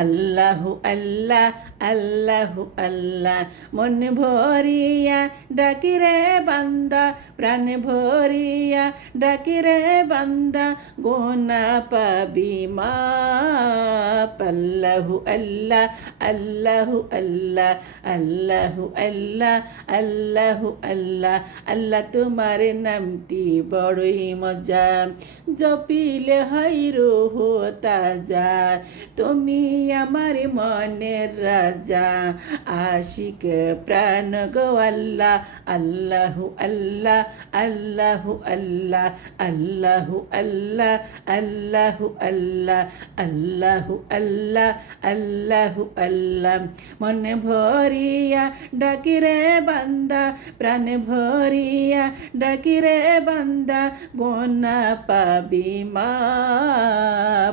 আল্লাহু আল্লাহ আল্লাহু আল্লাহ। মন ভরিয়া ডাকিরে বান্দা, প্রাণ ভরিয়া ডাকিরে বান্দা। গোনা পাবি মা আল্লাহু, আল্লাহ আল্লাহু আল্লাহ আল্লাহু আল্লাহ আল্লাহু। আল্লাহ তোমার নামটি বড়ই মজা। জপিলে হয় রোহ তাজা। তুমি আমার মনের রাজা, আশিক প্রাণ গো আল্লাহ, আল্লাহু আল্লাহ আল্লাহু আল্লাহ আল্লাহু আল্লাহ আল্লাহু আল্লাহ আল্লাহু আল্লাহ আল্লাহু আল্লাহ। মনে ভরিয়া ডাকিরে বান্দা, প্রাণ ভরিয়া ডাকিরে বান্দা, গোনা পাবি মা।